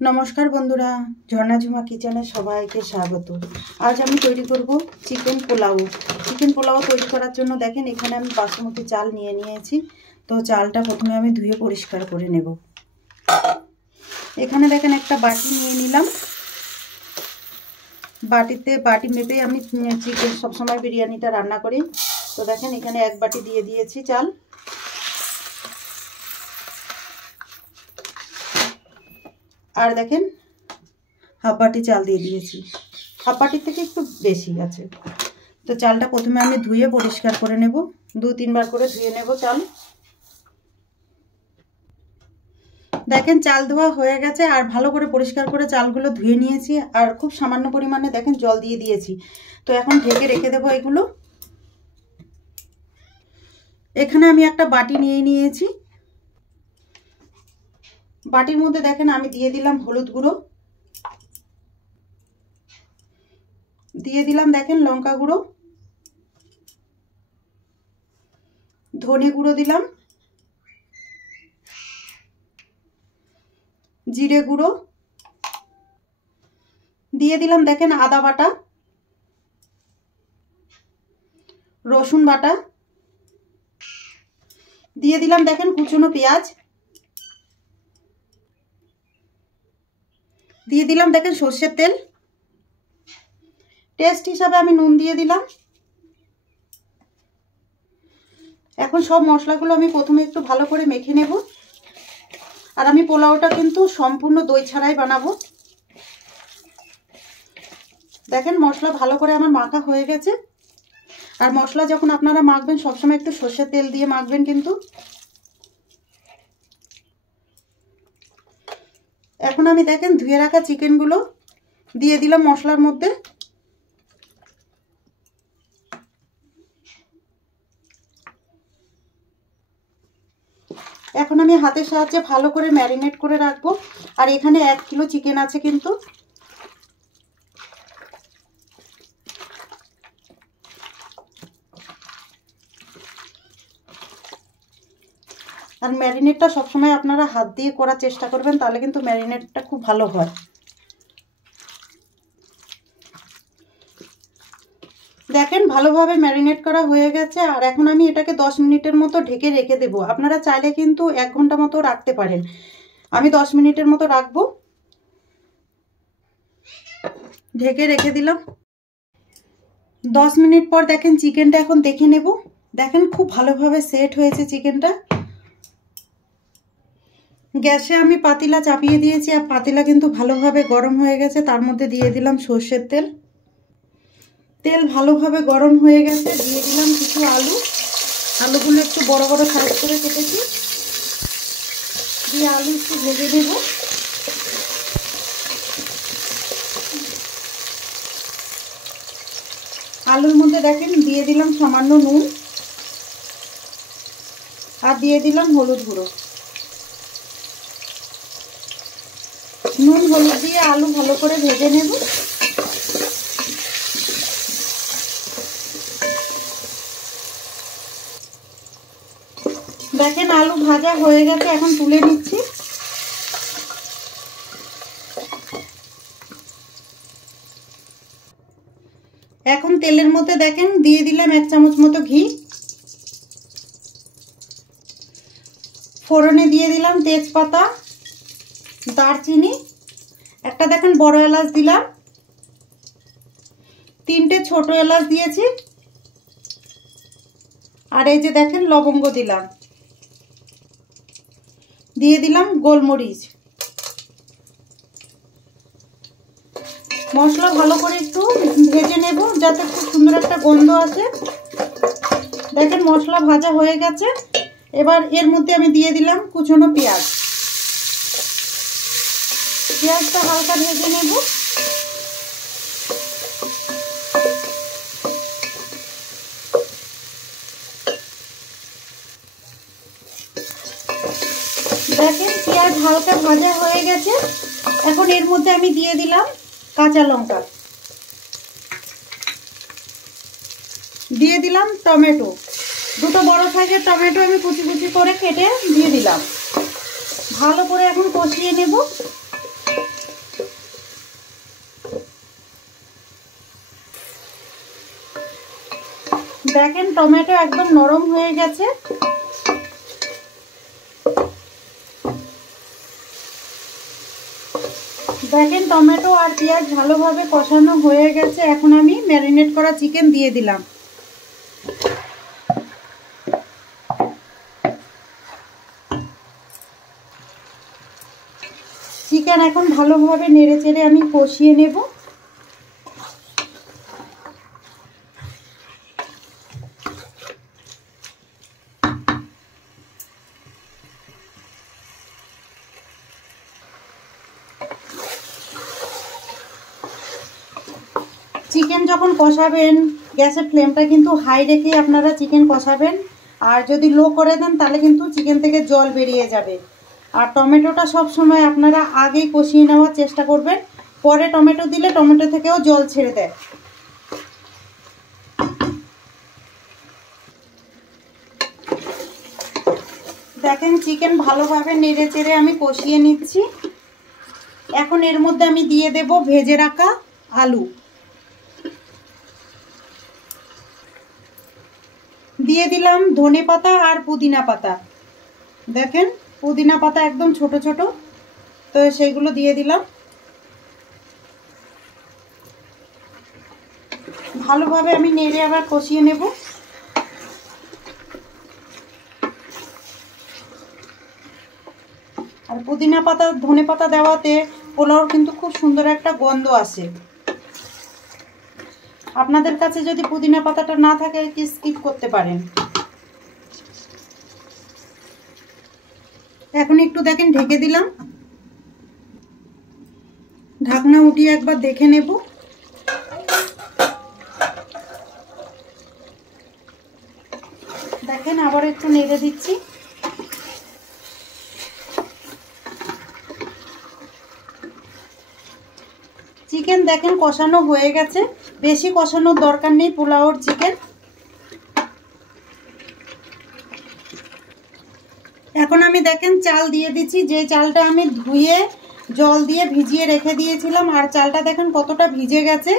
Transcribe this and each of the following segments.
नमस्कार बंधुरा झर्णा झुमा किचेने सबाइके स्वागत। आज आमी तैरी करब चिकेन पोलाओ। चिकेन पोलाओ तैरी करार जोन्नो देखें एखाने आमी बासमती चाल निये नियेछि। तो चालटा प्रथमे आमी धुए परिष्कार करे नेब। एखाने देखें एकटा बाटी निये निलाम। बाटीते बाटी मेपे आमी चिकेन सब समय बिरियानिटा रान्ना करी। तो देखें एखाने एक बाटी दिए दिएछि चाल। और देखें हाफ बाटी चाल दिए दिएछि। हाफ बाटी थेके एकटु बेशी आछे। तो चालटा प्रथमे आमी धुए परिष्कार करे नेब। दो तीन बार करे धुए नेब चाल। देखें चाल धोया हये गेछे और भालो करे परिष्कार करे चालगुलो धुए नियेछि और खूब सामान्य परिमाणे देखें जल दिए दिएछि। तो एखन ढेके रेखे देब एगुलो। एखाने आमी एकटा बाटी निये नियेछि। बाटिर मध्य देखें आमी दिए दिलाम हलुद गुड़ो, दिए दिलाम देखें लंका गुड़ो, धने गुड़ो दिलाम, जिरे गुड़ो, दिए दिलाम देखें आदा बाटा, रसुन बाटा, दिए दिलाम देखें कुचनो पेঁয়াজ, दिए दिलाम देखें सर्षेर तेल, टेस्ट हिसाबे आमी नुन दिए दिलाम। एखन सब मशलागुलो आमी प्रथमे एकटु भालो करे मेखे नेब। और आमी पोलाओटा किन्तु सम्पूर्ण दई छाड़ाई बानाबो। देखें मशला भालो करे आमार माखा हये गेछे। और मशला जखन आपनारा माखबेन सब समय एकटु सर्षेर तेल दिए माखबेन किन्तु। এখন আমি দেখেন ধুয়ে রাখা চিকেনগুলো দিয়ে দিলাম মশলার মধ্যে। এখন আমি হাতের সাহায্যে ভালো করে ম্যারিনেট করে রাখবো। আর এখানে 1 কিলো চিকেন আছে কিন্তু। और मैरिनेटটা सब समय আপনারা हाथ দিয়ে করার চেষ্টা করবেন তাহলে কিন্তু ম্যারিনেটটা খুব ভালো হয়। দেখেন ভালোভাবে ম্যারিনেট করা হয়ে গেছে। আর এখন আমি এটাকে 10 মিনিটের মতো ঢেকে রেখে দেব। আপনারা চাইলে কিন্তু 1 ঘন্টা মতো রাখতে পারেন। আমি 10 মিনিটের মতো রাখবো। ঢেকে রেখে দিলাম। 10 মিনিট পর দেখেন চিকেনটা এখন দেখে নেব। দেখেন খুব ভালোভাবে সেট হয়েছে চিকেনটা। গ্যাসে আমি পাতিলা চাপিয়ে দিয়েছি আর পাতিলা কিন্তু ভালোভাবে গরম হয়ে গেছে। তার মধ্যে দিয়ে দিলাম সরষের তেল। তেল ভালোভাবে গরম হয়ে গেছে। দিয়ে দিলাম কিছু আলু। আলুগুলো একটু বড় বড় সাইজ করে কেটেছি। দিয়ে আলু একটু ভেজে দেব। আলুর মধ্যে দেখেন দিয়ে দিলাম সামান্য নুন আর দিয়ে দিলাম হলুদ গুঁড়ো। নুন হলুদ দিয়ে আলু ভালো করে ভেজে নেব। দেখেন আলু ভাজা হয়ে গেছে। এখন তুলে নিচ্ছি। এখন তেলের মধ্যে দেখেন দিয়ে দিলাম 1 চামচ মতো ঘি। ফোড়নে দিয়ে দিলাম তেজপাতা, দারচিনি, একটা দেখেন বড় এলাচ দিলাম, 3টে ছোট এলাচ দিয়েছি। আর এই যে দেখেন লবঙ্গ দিলাম। দিয়ে দিলাম গোলমরিচ। মশলা ভালো করে একটু ভেজে নেব যাতে খুব সুন্দর একটা গন্ধ আসে। দেখেন মশলা ভাজা হয়ে গেছে। এবার এর মধ্যে আমি দিয়ে দিলাম কুচনো পেঁয়াজ। পেঁয়াজটা হালকা ভেজে নেব। দেখেন পেঁয়াজ হালকা ভাজা হয়ে গেছে। এখন এর মধ্যে আমি দিয়ে দিলাম কাঁচা লঙ্কা, দিয়ে দিলাম টমেটো। দুটো বড় সাইজের টমেটো আমি কুচি কুচি করে কেটে দিয়ে দিলাম। ভালো করে এখন কষিয়ে নেব। দেখেন টমেটো একদম নরম হয়ে গেছে। দেখেন টমেটো আর পেঁয়াজ ভালোভাবে কষানো হয়ে গেছে। এখন আমি ম্যারিনেট করা চিকেন দিয়ে দিলাম। চিকেন এখন ভালোভাবে নেড়েচেড়ে আমি কষিয়ে নেব। চিকেন যখন কষাবেন গ্যাসের ফ্লেমটা কিন্তু হাই রেখেই আপনারা চিকেন কষাবেন, আর যদি লো করে দেন তাহলে কিন্তু চিকেন থেকে জল বেরিয়ে যাবে। আর টমেটোটা সব সময় আপনারা আগেই কষিয়ে নেওয়ার চেষ্টা করবেন, পরে টমেটো দিলে টমেটো থেকেও জল ছেড়ে দেয়। দেখেন চিকেন ভালোভাবে নেড়ে চেড়ে আমি কষিয়ে নিচ্ছি। এখন এর মধ্যে আমি দিয়ে দেব ভেজে রাখা আলু, দিয়ে দিলাম ধনে পাতা আর পুদিনা পাতা। দেখেন পুদিনা পাতা একদম ছোট ছোট, তো সেইগুলো দিয়ে দিলাম। ভালোভাবে আমি নেড়ে আবার কষিয়ে নেব। আর পুদিনা পাতা ধনে পাতা দেওয়াতে পোলাওর কিন্তু খুব সুন্দর একটা গন্ধ আসে। আপনাদের কাছে যদি পুদিনা পাতাটা না থাকে কি স্কিপ করতে পারেন। এখন একটু দেখেন ঢেকে দিলাম, ঢাকনা উঠিয়ে একবার দেখে নেব। দেখেন আবার একটু নেড়ে দিচ্ছি। চিকেন দেখেন কষানো হয়ে গেছে, বেশি কষানোর দরকার নেই পোলাওর চিকেন। এখন আমি দেখেন চাল দিয়ে দিচ্ছি, যে চালটা আমি ধুয়ে জল দিয়ে ভিজিয়ে রেখে দিয়েছিলাম, আর চালটা দেখেন কতটা ভিজে গেছে।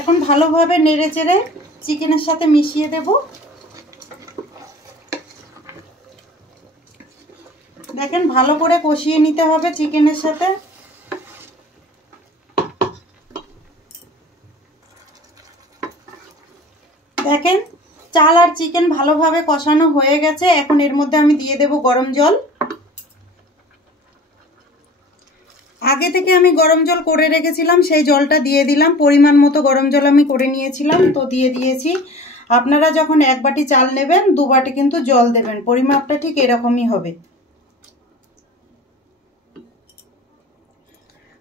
এখন ভালোভাবে নেড়ে চেড়ে চিকেনের সাথে মিশিয়ে দেব। দেখেন ভালো করে কষিয়ে নিতে হবে চিকেনের সাথে। দেখেন চাল আর চিকেন ভালোভাবে কষানো হয়ে গেছে। এখন এর মধ্যে আমি দিয়ে দেব গরম জল। আগে থেকে আমি গরম জল করে রেখেছিলাম, সেই জলটা দিয়ে দিলাম। পরিমাণ মতো গরম জল আমি করে নিয়েছিলাম, তো দিয়ে দিয়েছি। আপনারা যখন 1 বাটি চাল নেবেন 2 বাটি কিন্তু জল দেবেন, পরিমাপটা ঠিক এরকমই হবে।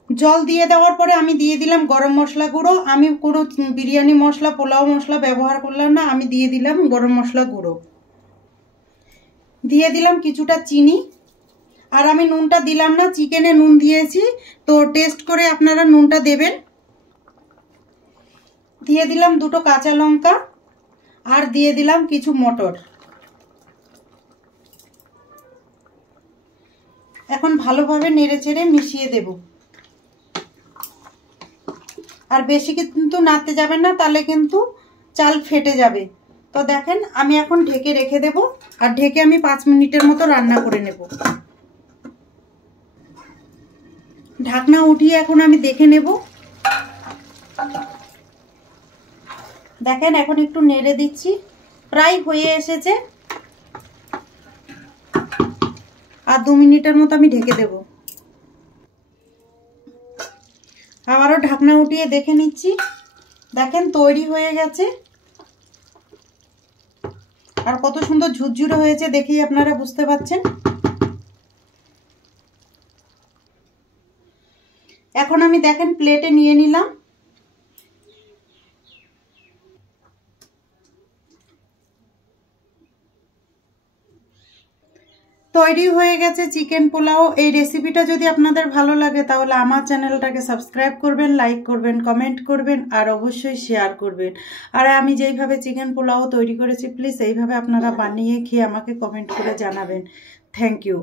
জল দিয়ে দেওয়ার পরে আমি দিয়ে দিলাম গরম মশলা গুঁড়ো। আমি কোনো বিরিয়ানি মশলা পোলাও মশলা ব্যবহার করলাম না, আমি দিয়ে দিলাম গরম মশলা গুঁড়ো। দিয়ে দিলাম কিছুটা চিনি, আর আমি নুনটা দিলাম না, চিকেনে নুন দিয়েছি, তো টেস্ট করে আপনারা নুনটা দেবেন। দিয়ে দিলাম 2টো কাঁচা লঙ্কা, আর দিয়ে দিলাম কিছু মটর। এখন ভালোভাবে নেড়েচেড়ে মিশিয়ে দেব। আর বেশি কিন্তু নাড়তে যাবেন না, তাহলে কিন্তু চাল ফেটে যাবে। তো দেখেন আমি এখন ঢেকে রেখে দেব, আর ঢেকে আমি 5 মিনিটের মতো রান্না করে নেব। ঢাকনা উঠিয়ে এখন আমি দেখে নেব। দেখেন এখন একটু নেড়ে দিচ্ছি, প্রায় হয়ে এসেছে। আর 2 মিনিটের মতো আমি ঢেকে দেব। আবারও ঢাকনা উঠিয়ে দেখে নিচ্ছি। দেখেন তৈরি হয়ে গেছে, আর কত সুন্দর ঝুরঝুরে হয়েছে দেখেই আপনারা বুঝতে পারছেন। এখন আমি দেখেন প্লেটে নিয়ে নিলাম। তৈরি হয়ে গেছে চিকেন পোলাও। এই রেসিপিটা যদি আপনাদের ভালো লাগে তাহলে আমার চ্যানেলটাকে সাবস্ক্রাইব করবেন, লাইক করবেন, কমেন্ট করবেন, আর অবশ্যই শেয়ার করবেন। আর আমি যেইভাবে চিকেন পোলাও তৈরি করেছি প্লিজ এইভাবে আপনারা বানিয়ে খেয়ে আমাকে কমেন্ট করে জানাবেন। Thank you.